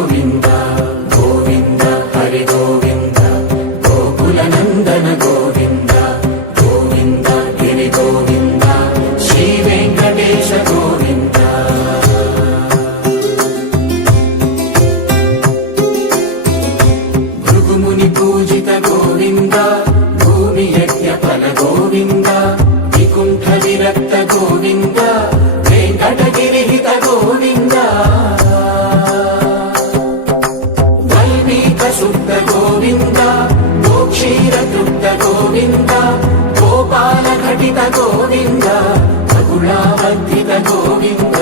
గోవింద గోవింద హరి గోవింద గోకుల నందన గోవింద గోవింద గిరి గోవింద శ్రీ వెంకటేశ గోవింద భృగుముని పూజిత గోవింద భూమి యజ్ఞ ఫల గోవింద వికుంఠ విరక్త గోవింద వెంకటగిరిహిత గోవింద వల్మీక శుద్ధ గోవింద గోక్షీర తృప్త గోవింద గోపాల ఘటిత గోవింద బహుళావర్ధిత గోవింద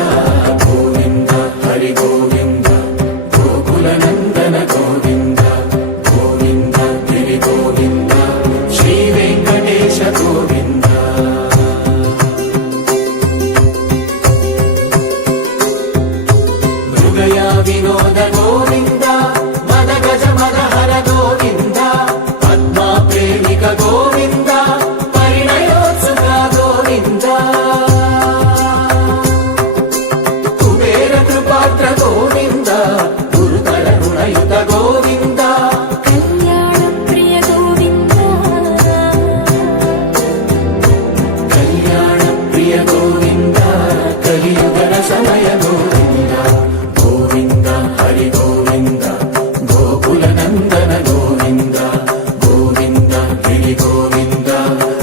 గోవింద హరి గోవింద గోకుల నందన గోవింద గోవింద గిరి గోవింద శ్రీ వెంకటేశ గోవింద వినోద గోవింద మద గజ మద హర గోవింద పద్మా ప్రేమిక గోవింద పరిణయోత్సుక గోవింద కుబేర కృపాత్ర గోవింద గురుతర గుణయుత గోవింద కళ్యాణ ప్రియ గోవింద కళ్యాణ ప్రియ గోవింద కలియుగ సమయ గోవింద గోవింద హరి గోవింద గోకుల నందన గోవింద గోవింద గిరి గోవింద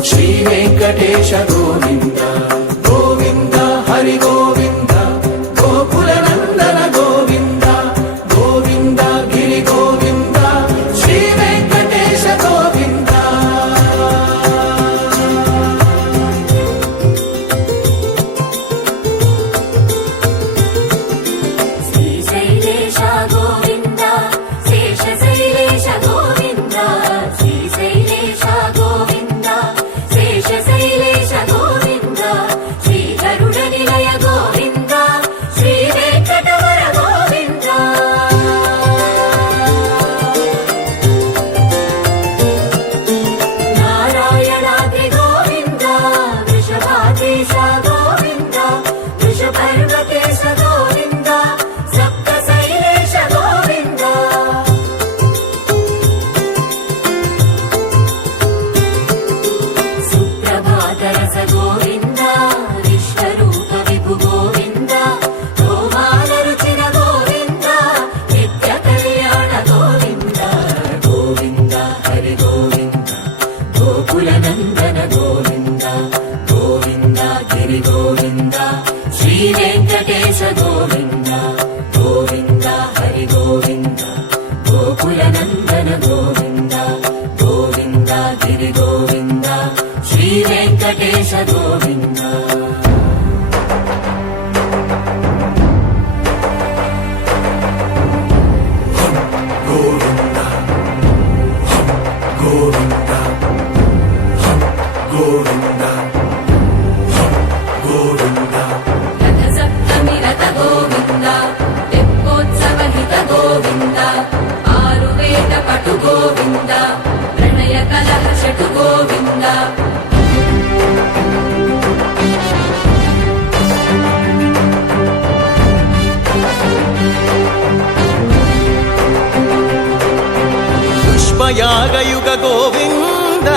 శ్రీ వెంకటేశ గోవింద గోవింద హరి గోవింద గోకుల నందన గోవింద గోవింద గిరి గోవింద శ్రీ వెంకటేశ గోవింద శ్రీశైలేశ గోవింద శేషశైలేశ గోవింద శ్రీశైలేశ గోవింద శేషశైలేశ గోవింద శ్రీ గరుడ నిలయ గోవింద శ్రీ వెంకటవర గోవింద నారాయణాద్రి గోవింద వృషభాదేశ గోవింద వృషపర్వతేశ గోవింద సప్త శైలేశ గోవింద సుప్రభాతరస గోవింద విశ్వరూప విభు గోవింద గోమాల రుచిర గోవింద నిత్య కళ్యాణ గోవింద గోవింద హరి గోవింద గోకుల నందన గోవింద గోవింద గిరి గోవింద శ్రీ వెంకటేశ గోవింద గోవింద హరి గోవింద గోకుల నందన గోవింద గోవింద గిరి గోవింద శ్రీ వెంకటేశ గోవింద గోవింద గోవింద గోవింద గోవింద రథ సప్తమి రథ గోవింద తెప్పోత్సవ హిత గోవింద ఆరువేద పటు గోవింద ప్రణయ కలహ షటు గోవింద పుష్పయాగయుగ గోవింద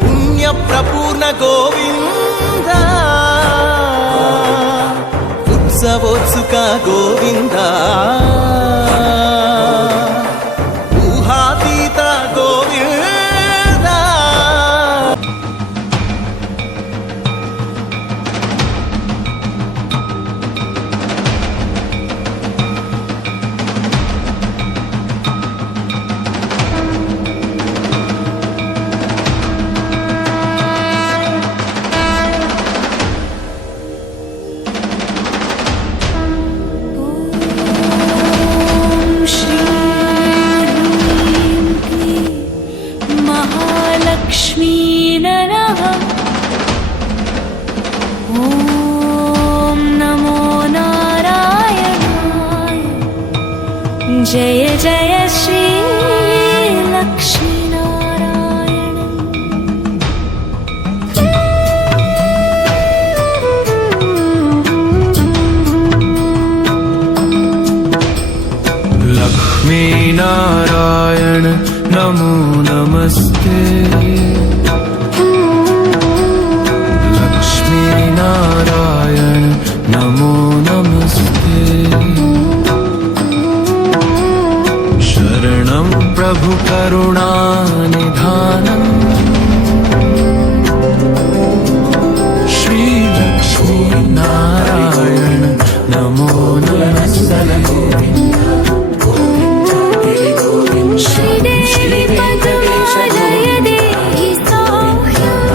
పుణ్య ప్రపూర్ణ గోవింద ఉత్సవోత్సుక గోవింద ఊహాతీత గోవింద महालक्ष्मी नमः ॐ नमो नारायणाय जय जय श्री लक्ष्मी नारायण लक्ष्मीनारायण नमो नमस्ते लक्ष्मीनारायण नमो नमस्ते शरणं प्रभु करुणानिधानम् श्रीलक्ष्मीनारायण नमो नमस्ते श्रीदेवी पद्मालय देहि सौख्यम्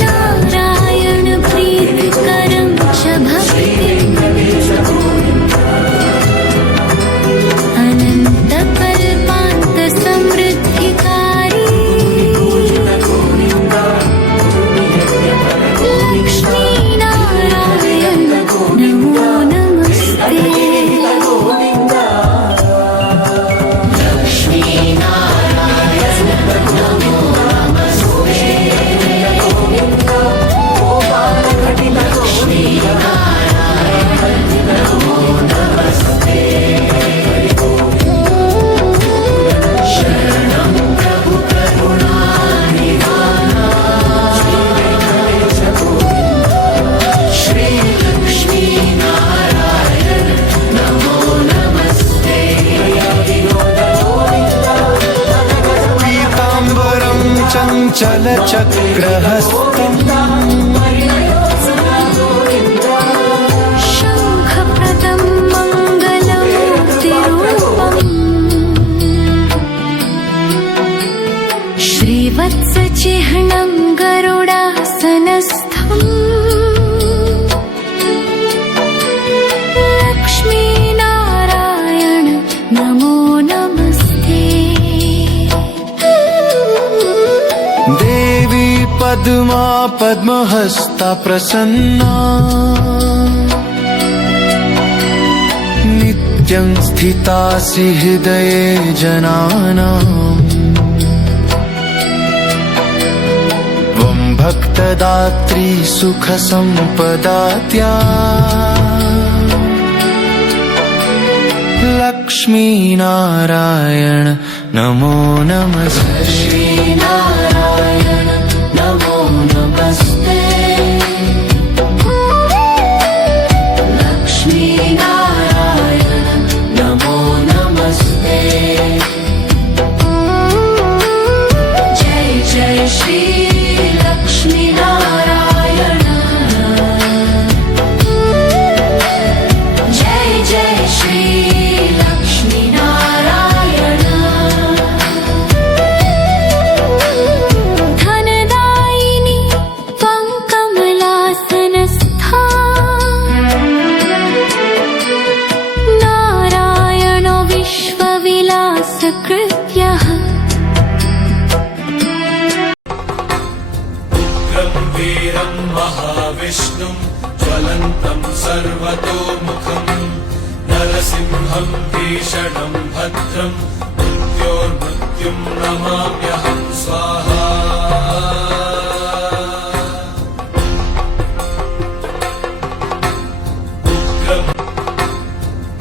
नारायण प्रीतिकरं च भक्तिम् अनन्तकल्पान्तसमृद्धिकारी लक्ष्मीनारायण नमो नमस्ते पीताम्बरं चञ्चलचक्रहस्तम् शङ्खप्रदं मङ्गलमूर्तिरूपम् श्रीवत्सचिह्नं गरुडासनस्थम् लक्ष्मीनारायण नमो नमस्ते देवी पद्मा पद्महस्ता प्रसन्ना नित्यं स्थितासि हृदये जनानाम् त्वं भक्तदात्री सुखसम्पदात्या लक्ष्मीनारायण नमो नमस्ते श्रीनारायण नमो नमस्ते लक्ष्मीनारायण नमो नमस्ते जय जय श्री लक्ष्मीनारायण जय जय श्री लक्ष्मीनारायण धनदायिनी त्वं कमलासनस्था नारायणो विश्वविलासकृत्यः वीरं महाविष्णुं ज्वलन्तं सर्वतोमुखं नरसिंहं भीषणं भद्रं मृत्योर्मृत्युं नमाम्यहं स्वाहा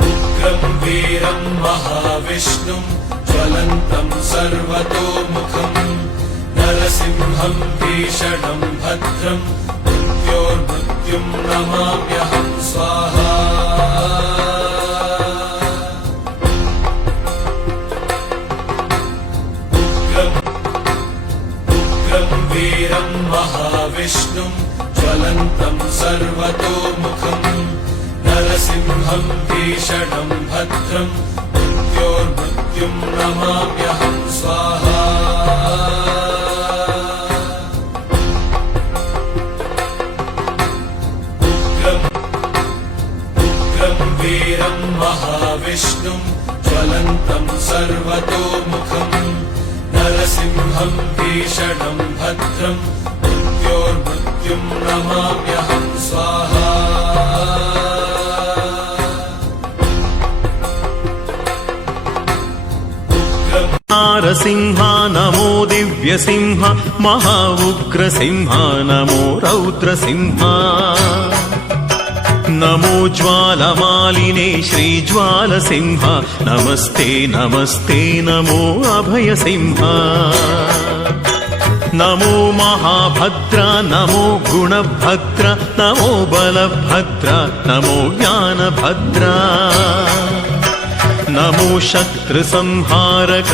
उग्रं वीरं महाविष्णुं ज्वलन्तं सर्वतोमुखं नरसिंहं भीषणं भद्रं मृत्योर्मृत्युं नमाम्यहं स्वाहा उग्रं वीरं महाविष्णुं ज्वलन्तं सर्वतोमुखं नरसिंहं भीषणं भद्रं मृत्योर्मृत्युं नमाम्यहं स्वाहा वीरं महाविष्णुं ज्वलन्तं सर्वतोमुखं नरसिंहं भीषणं भद्रं मृत्योर्मृत्युं नमाम्यहं स्वाहा नारसिंहा नमो दिव्यसिंह महा उग्रसिंहा नमो रौद्रसिंहा नमो ज्वालमालिने श्रीज्वालसिंह नमस्ते नमस्ते नमो अभयसिंह नमो महाभद्र नमो गुणभद्र नमो बलभद्र नमो ज्ञानभद्र नमो शत्रुसंहारक